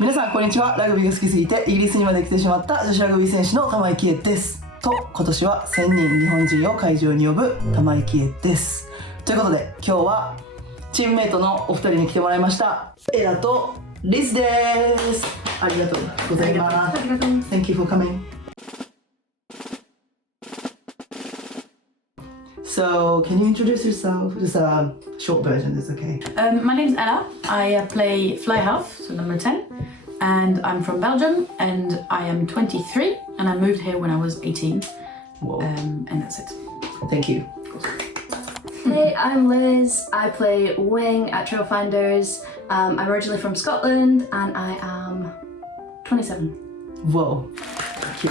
皆さんこんにちは。ラグビーが好きすぎてイギリスにまで来てしまった女子ラグビー選手の玉井希恵ですと、今年は1000人日本人を会場に呼ぶ玉井希恵です。ということで今日はチームメイトのお二人に来てもらいました。エラとリズです。ありがとうございます。Thank you for coming. So, can you introduce yourself? Just a short version, is okay. My name's Ella. I play fly half, so number 10, and I'm from Belgium, and I am 23, and I moved here when I was 18. Whoa. And that's it. Thank you. Hey, I'm Liz. I play wing at Trailfinders. I'm originally from Scotland, and I am 27. Whoa. Thank you.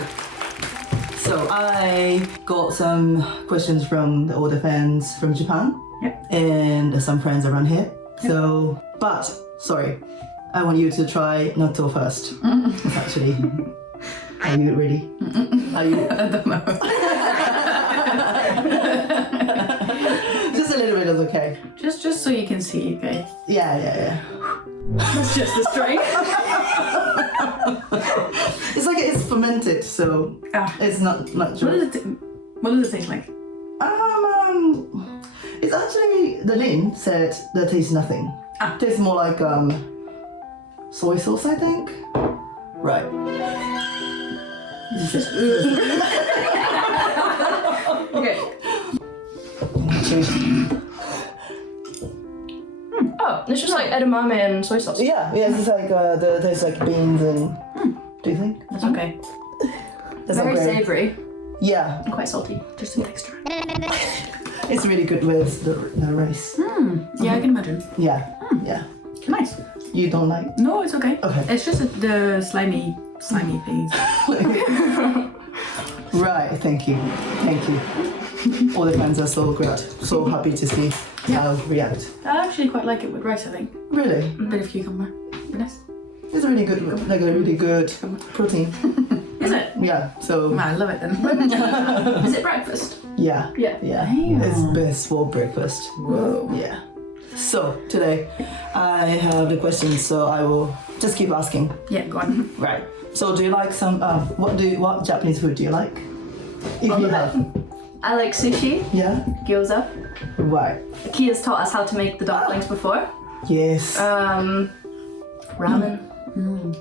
So I got some questions from the older fans from Japan. Yep. And some friends around here. So, but sorry, I want you to try natto first. Actually, are you ready? Are you? I don't know. Just a little bit is okay. Just so you can see, okay? Yeah. That's just the strength. It's like it's fermented, so it's not natural. What does it taste like? It's actually, the Lin said that tastes nothing. It tastes more like soy sauce, I think. Right. Okay. Oh, it's just like edamame and soy sauce. Yeah, it's like the tastes like beans and. Do you think? That's okay. That's Very okay. savoury Yeah, and quite salty. Just some texture. it's really good with the rice. Yeah, I can imagine. Yeah. Nice. You don't like? No, it's okay. Okay. It's just the slimy things. Right. Thank you. All the fans are so great. So happy to see how react. I actually quite like it with rice, I think. Really, A bit of cucumber. Be nice. it's really good. Like a really good protein. Is it? Yeah. So I love it then. Is it breakfast? yeah. Yeah. Damn. It's best for breakfast. Whoa. Yeah. So today I have the questions, so I will just keep asking. Yeah, go on. Right. So do you like some? What Japanese food do you like? If you have. I like sushi, Yeah. gyoza. Right. Kia's taught us how to make the dumplings before. Yes. Ramen.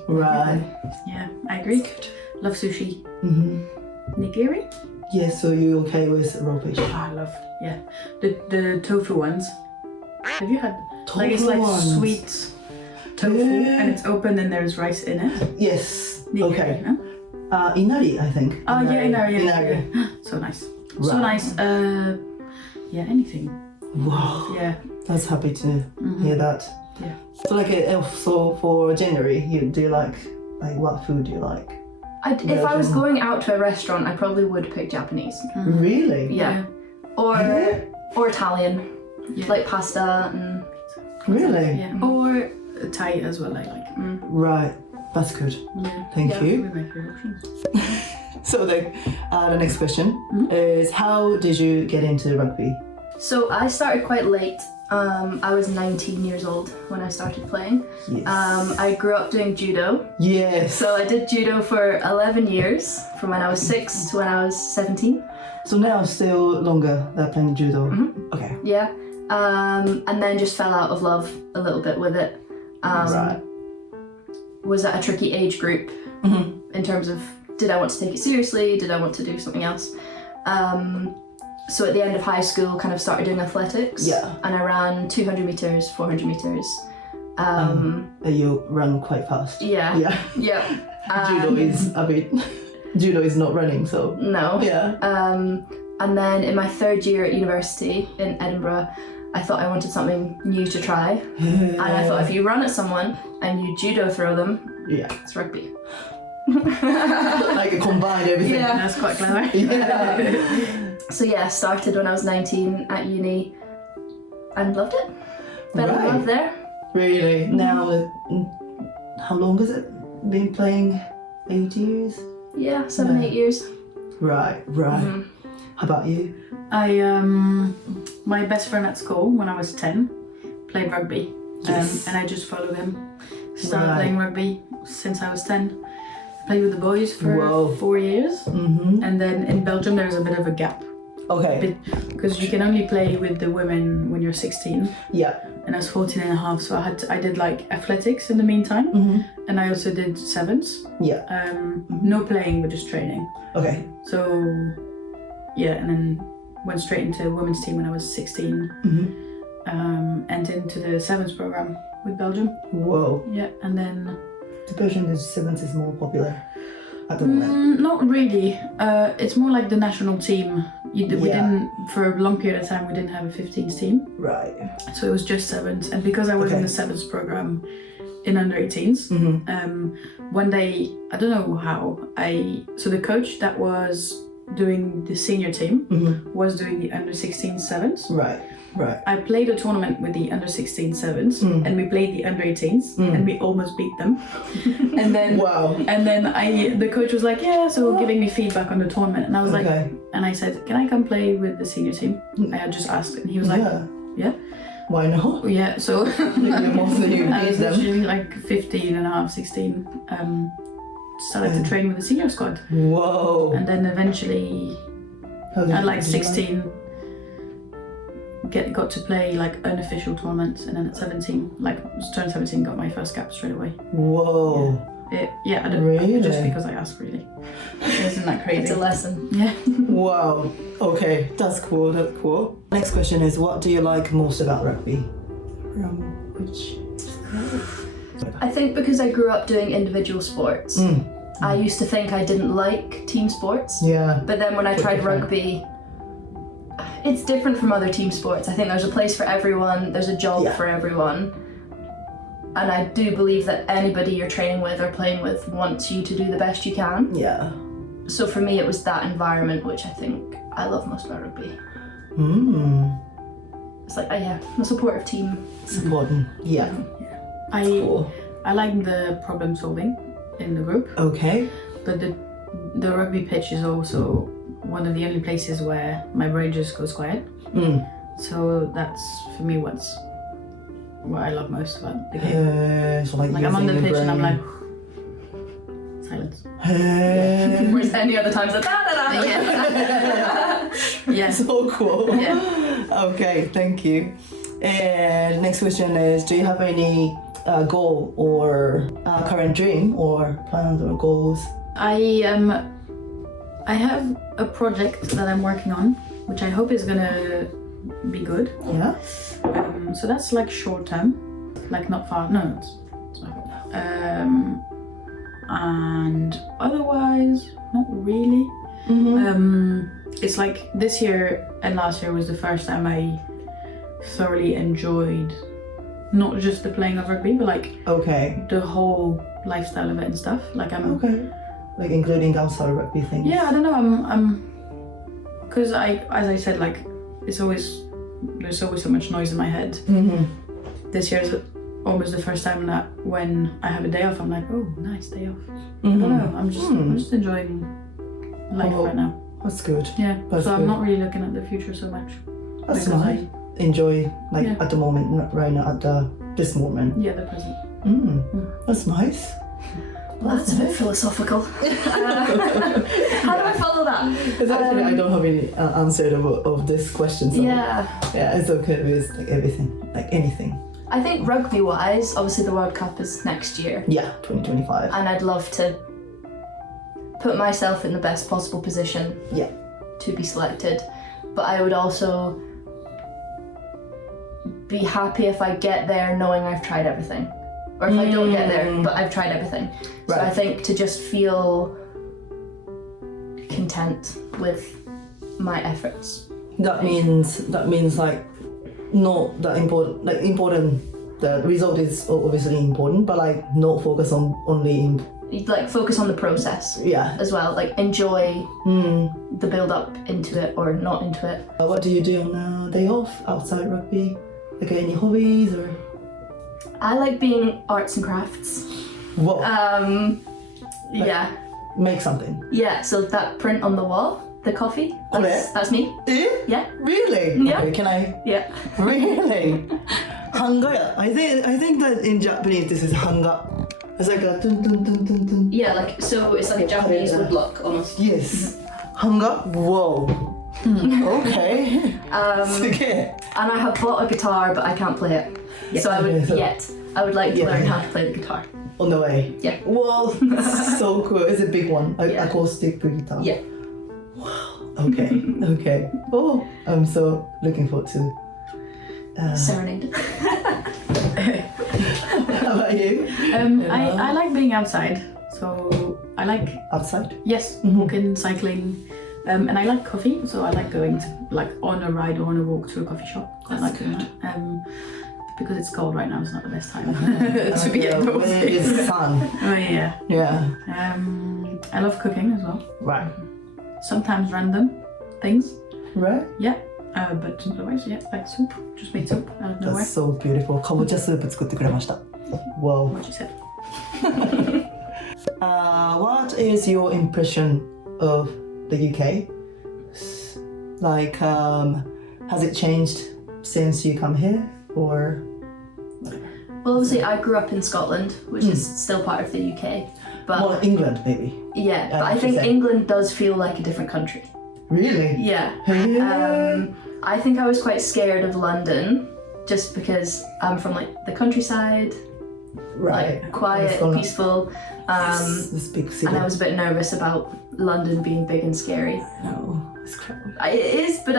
Right. Yeah, I agree. Love sushi. Nigiri? Yes. So you okay with raw fish? Oh, I love, the tofu ones. Have you had, like it's Tofu like ones? sweet tofu Yeah. and it's open and there's rice in it. Yes. Nigiri, Okay. no? Inari, I think. Oh yeah, Inari. yeah. So nice. So Right. nice. Yeah, anything. Wow. Yeah. That's happy to hear that. Yeah. So like, so for January, do you like what food do you like? If I was going out to a restaurant, I probably would pick Japanese. Really? Yeah. Or Italian. Yeah. Like pasta and... Really? Yeah. Or Thai as well, I like. Right. That's good. Yeah. Thank Yeah, you. those would be my favorite options. So the next question is, how did you get into rugby? So I started quite late. I was 19 years old when I started playing. Yes. I grew up doing judo. Yes. So I did judo for 11 years, from when I was 6 to when I was 17. So now still longer they're playing judo. Okay. Yeah. And then just fell out of love a little bit with it. Right. Was at a tricky age group in terms of, did I want to take it seriously? Did I want to do something else? So at the end of high school, kind of started doing athletics. Yeah. And I ran 200 meters, 400 meters. You run quite fast. Yeah. Yeah. Yeah. Judo is a bit. Judo is not running, so. No. Yeah. And then in my third year at university in Edinburgh, I thought I wanted something new to try. And I thought if you run at someone and you judo throw them, Yeah. it's rugby. Like combine everything. Yeah. That's quite clever. Yeah. So yeah, started when I was 19 at uni and loved it. Fell in Right. love there. Really? Now, how long has it been playing? 8 years? Yeah, 7, Yeah. 8 years. Right. How about you? My best friend at school when I was 10 played rugby. Yes. And I just followed him. Started Right. playing rugby, since I was 10. I played with the boys for Whoa. 4 years. Mm-hmm. And then in Belgium there's a bit of a gap. Okay. Because you can only play with the women when you're 16. Yeah. And I was 14 and a half, so I did like athletics in the meantime. Mm-hmm. And I also did sevens. Yeah. No playing, but just training. Okay. So, yeah, and then went straight into women's team when I was 16. Mm-hmm. And into the sevens program with Belgium. Whoa. Yeah, and then... The Belgian sevens is more popular at the moment. Not really. It's more like the national team. We didn't, for a long period of time, we didn't have a 15s team. Right. So it was just sevens. And because I was in the sevens program in under 18s, one day, I don't know how, so the coach that was doing the senior team was doing the under 16 sevens. Right. Right. I played a tournament with the under 16 sevens and we played the under 18s and we almost beat them. And then the coach was like, yeah, so giving me feedback on the tournament, and I was like, and I said, can I come play with the senior team? I had just asked, and he was like, yeah. Why not? Yeah, so I was them. literally like 15 and a half, 16, started to train with the senior squad. Whoa. And then eventually at like 16 got to play like unofficial tournaments, and then at 17, like turned 17, got my first cap straight away. Whoa. Yeah, I don't Really? just because I asked, really. Isn't that crazy? It's a lesson. Yeah. Wow. Okay, that's cool. That's cool. Next question is, what do you like most about rugby? I think because I grew up doing individual sports, I used to think I didn't like team sports. Yeah. But then when I tried rugby, it's different from other team sports. I think there's a place for everyone, there's a job for everyone. And I do believe that anybody you're training with or playing with wants you to do the best you can. Yeah. So for me, it was that environment which I think I love most about rugby. It's like, a supportive team. Supporting. Yeah. I like the problem solving in the group. Okay. But the rugby pitch is also one of the only places where my brain just goes quiet. So that's, for me, what I love most about the game. So like I'm on the pitch and I'm like, silence. Whereas any other times like da-da-da. Yeah. So cool. Yeah. Okay, thank you. And next question is, do you have any goal or current dream or plans or goals? I have a project that I'm working on, which I hope is gonna be good. Yeah. So that's like short term, like not far. No, it's not. And otherwise, not really. It's like this year and last year was the first time I thoroughly enjoyed not just the playing of rugby, but like the whole lifestyle of it and stuff. Like like including outside rugby things. Yeah, I don't know. I'm because as I said, like there's always so much noise in my head. This year is almost the first time that when I have a day off, I'm like, oh, nice day off. I don't know. I'm just enjoying life right now. That's good. Yeah. That's so good. I'm not really looking at the future so much. That's nice. Enjoy at the moment, not right now at this moment. Yeah, the present. That's nice. Well, that's a bit philosophical. How do I follow that? Because actually I don't have any answer of this question. So yeah, it's okay with like everything, like anything. I think rugby-wise, obviously the World Cup is next year. Yeah, 2025. And I'd love to put myself in the best possible position to be selected. But I would also be happy if I get there knowing I've tried everything. Or if I don't get there, but I've tried everything. So I think to just feel content with my efforts. That means like not that important. Like important, the result is obviously important, but like not focus on only like focus on the process. Yeah. As well, like enjoy the build up into it or not into it. What do you do on a day off outside rugby? Like any hobbies or? I like being arts and crafts. Whoa. Yeah. Make something. Yeah, so that print on the wall, the coffee, that's me. Yeah. Really? Yeah. Okay, can I? Yeah. Really? Hanga. I think that in Japanese this is hanga. It's like a dun dun dun dun dun. Yeah, like so it's like a Japanese woodblock almost. Yes. Hanga? Whoa. Okay. Okay. And I have bought a guitar, but I can't play it. So I would like to learn how to play the guitar. On the way. Yeah. Whoa, so cool. It's a big one. Acoustic guitar. Yeah. Wow. Okay. Okay. Oh, I'm so looking forward to. Serenade. How about you? I like being outside, so I like Outside? yes, walking, cycling, and I like coffee, so I like going to like on a ride or on a walk to a coffee shop. I like doing that. Because it's cold right now, it's not the best time to be outdoors. It's fun. Oh yeah. Yeah. I love cooking as well. Right. Sometimes random things. Right? Yeah. But otherwise, yeah, like soup. Just made soup out of nowhere. That's so beautiful. かぼちゃスープ作ってくれました。Wow. What you said. What is your impression of the UK? Like, has it changed since you come here, or? Well, obviously I grew up in Scotland, which is still part of the UK. But Well, England, maybe. yeah, but I should think say. England does feel like a different country. Really? Yeah. Yeah. I think I was quite scared of London just because I'm from like the countryside, Right. like quiet, It's gonna- peaceful. This big city. And I was a bit nervous about London being big and scary. No, it's crowded. It is, but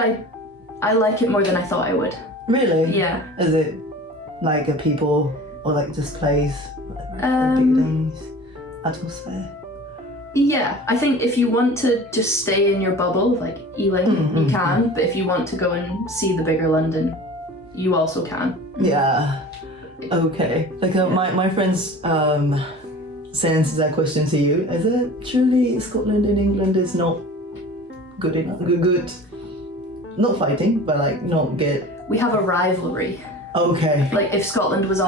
I like it more than I thought I would. Really? Yeah. Is it like a people or like just place, Um, buildings, atmosphere? Yeah, I think if you want to just stay in your bubble, like Ealing, you can. But if you want to go and see the bigger London, you also can. Yeah. Okay. Like my friends sends that question to you. Is it truly Scotland and England is not good enough? Good. Not fighting, but like not get. We have a rivalry. Okay. Like if Scotland was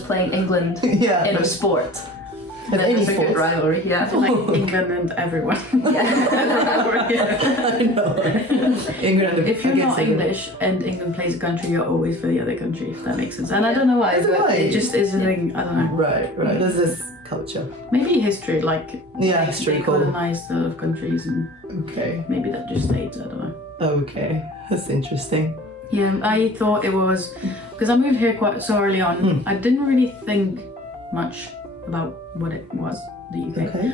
playing England Yeah. in a sport, But then any it's a good sport. rivalry. Yeah. Like England and everyone. I know. England. If you're against not England. English and England plays a country, you're always for the other country, if that makes sense. And I don't know why, That's but right. it just is a thing, I don't know. Right. There's this culture. Maybe history, like Yeah, it's they pretty cool. colonized a lot of countries and Okay. maybe that just stayed, I don't know. Okay. That's interesting. Yeah, I thought it was, because I moved here quite so early on, I didn't really think much about what it was, the UK. Okay.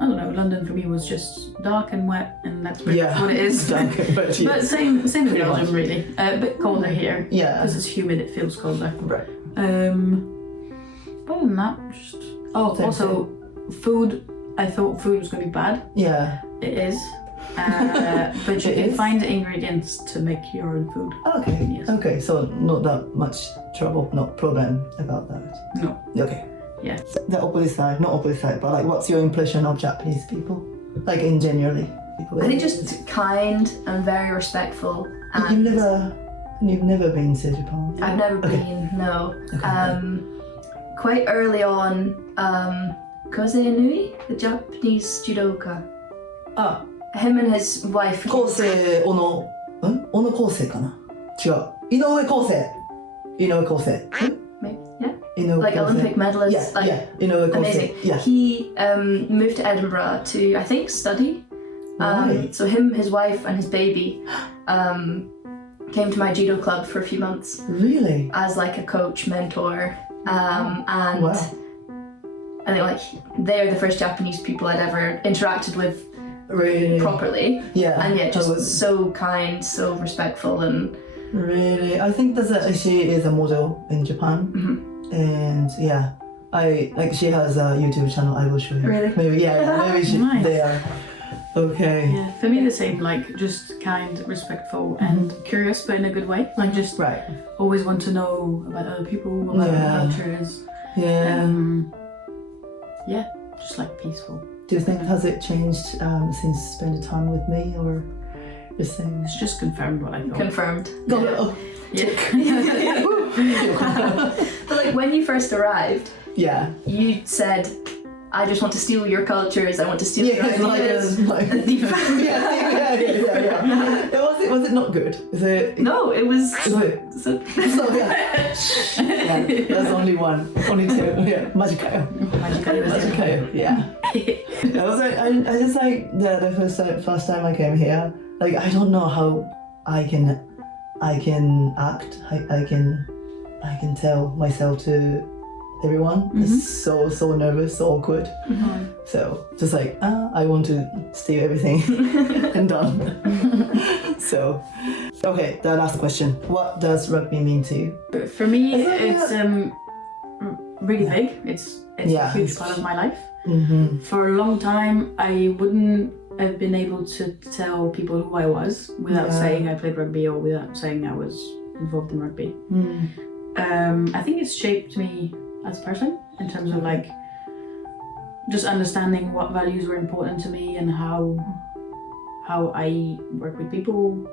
I don't know, London for me was just dark and wet, and that's pretty much what it is. Okay, but But yes. same as Pretty Belgium, much. really. A bit colder here. Yeah. Because it's humid, it feels colder. Right. But other than that, just... Oh, Same also, food. I thought food was going to be bad. Yeah. It is. But you It can is? find the ingredients to make your own food. Okay. Yes. Okay. So not that much trouble, not problem about that. No. Okay. Yeah. The opposite side, not opposite side, but like, what's your impression of Japanese people? Like in generally, people. I think just kind and very respectful. And You've never been to Japan. I've never Okay. been, no. Okay. Quite early on, Koze Nui, the Japanese judoka, Ah, him and his wife. 昴生小野小野昴生かな。違う。井上昴生。井上昴生。Maybe, yeah. 井上 Like 昴生 Olympic medalist. Yeah, like, yeah. 井上昴生 amazing. Yeah. He moved to Edinburgh to, I think, study. Right. So him, his wife, and his baby came to my judo club for a few months Really? as like a coach, mentor, and Wow. I think like they're the first Japanese people I'd ever interacted with Really? properly. Yeah. And yeah, I just was- so kind, so respectful, and Really? I think she is a model in Japan. And yeah, she has a YouTube channel. I will show you. Really? Maybe maybe Nice. they are. Okay. Yeah, for me the same, like just kind, respectful, and curious, but in a good way. Like just Right. always want to know about other people, about Yeah. other cultures. Yeah. Yeah, just like peaceful. Do you think has it changed since spending time with me, or the same? It's just confirmed what I thought. confirmed. Oh, Yeah. But like when you first arrived, yeah. you said, I just want to steal your cultures, I want to steal your Yeah, ideas. like Was it not good? Is it? No, it was. Is it? So, Yeah, there's only one, only two. Yeah, Majikayo. Majikayo. Yeah. I was like, I just like the first time I came here. Like I don't know how I can act. I can tell myself to everyone. It's so nervous, so awkward. So just like I want to steal everything and done. So okay, the last question. What does rugby mean to you? For me, it's really big. It's a huge part of my life. For a long time, I wouldn't have been able to tell people who I was without saying I played rugby or without saying I was involved in rugby. I think it's shaped me as a person in terms of like just understanding what values were important to me and how I work with people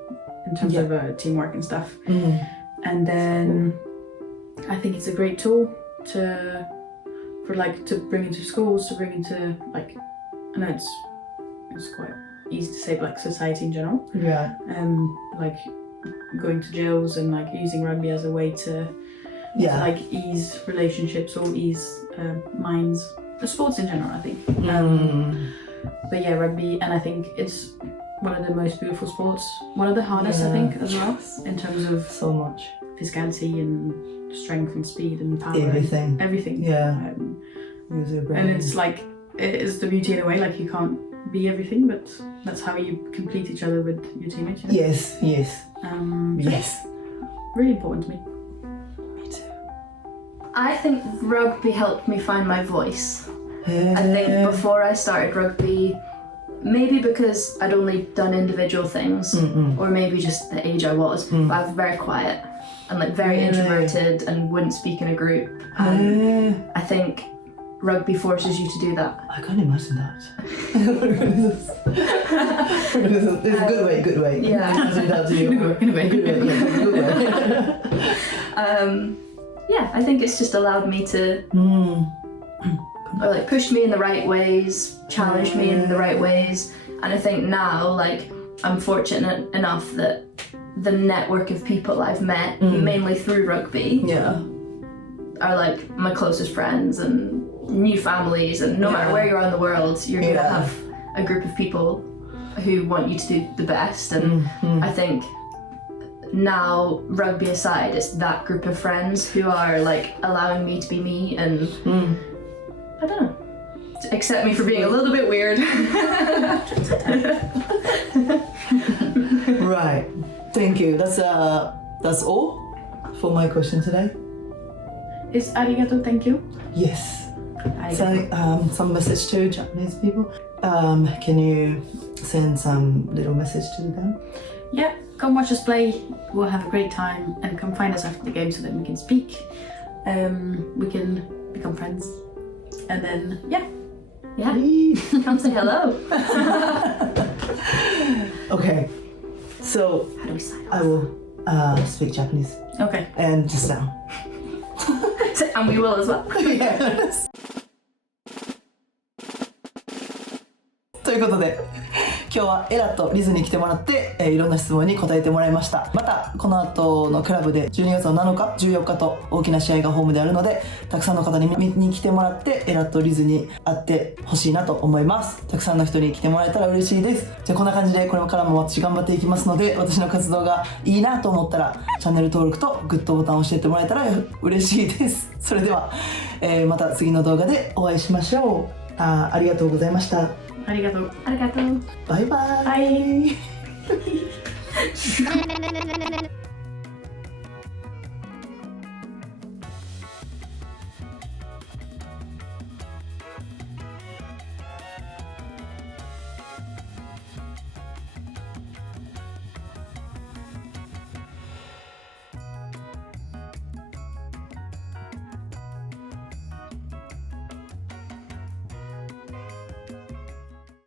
in terms of teamwork and stuff. And then I think it's a great tool to bring into schools, to bring into like, I know it's quite easy to say, but like society in general. Yeah. Like going to jails and like using rugby as a way to like ease relationships or ease minds. Sports in general, I think. But yeah, rugby, and I think it's one of the most beautiful sports. One of the hardest, I think, as well, in terms of so much physicality and strength and speed and power. Everything. Yeah. Use your brain. And it's like, it is the beauty in a way, like you can't be everything, but that's how you complete each other with your teammates. You know? Yes. Yes. Really important to me. Me too. I think rugby helped me find my voice. I think before I started rugby, maybe because I'd only done individual things, or maybe just the age I was, but I was very quiet and like very introverted and wouldn't speak in a group. I think rugby forces you to do that. I can't imagine that. It's a good way. Yeah. Imagine that to you. In a way. Good way. Yeah, I think it's just allowed me to or like pushed me in the right ways, challenged me in the right ways, and I think now like I'm fortunate enough that the network of people I've met mainly through rugby are like my closest friends and new families, and no matter where you are in the world, you're gonna have a group of people who want you to do the best, and I think now, rugby aside, it's that group of friends who are like allowing me to be me and I don't know, accept me for being a little bit weird. Right. Thank you. That's all for my question today. Is arigato thank you? Yes. Arigato. So some message to Japanese people. Can you send some little message to them? Yeah, come watch us play. We'll have a great time, and come find us after the game so that we can speak. We can become friends, and then come say hello. Okay. So How do we sign off? I will speak Japanese Okay. and just now. And we will as well. Yes. ということで今日はエラとリズに来てもらって、いろんな質問に答えてもらいました。またこの後のクラブで12月の7日14日と大きな試合がホームであるので、たくさんの方に見に来てもらってエラとリズに会ってほしいなと思います。たくさんの人に来てもらえたら嬉しいです。じゃあこんな感じでこれからも私頑張っていきますので、私の活動がいいなと思ったらチャンネル登録とグッドボタンを押してってもらえたら嬉しいです。それでは、また次の動画でお会いしましょう。ありがとうございました。ありがとう。Arigato. バイバイ。バイ。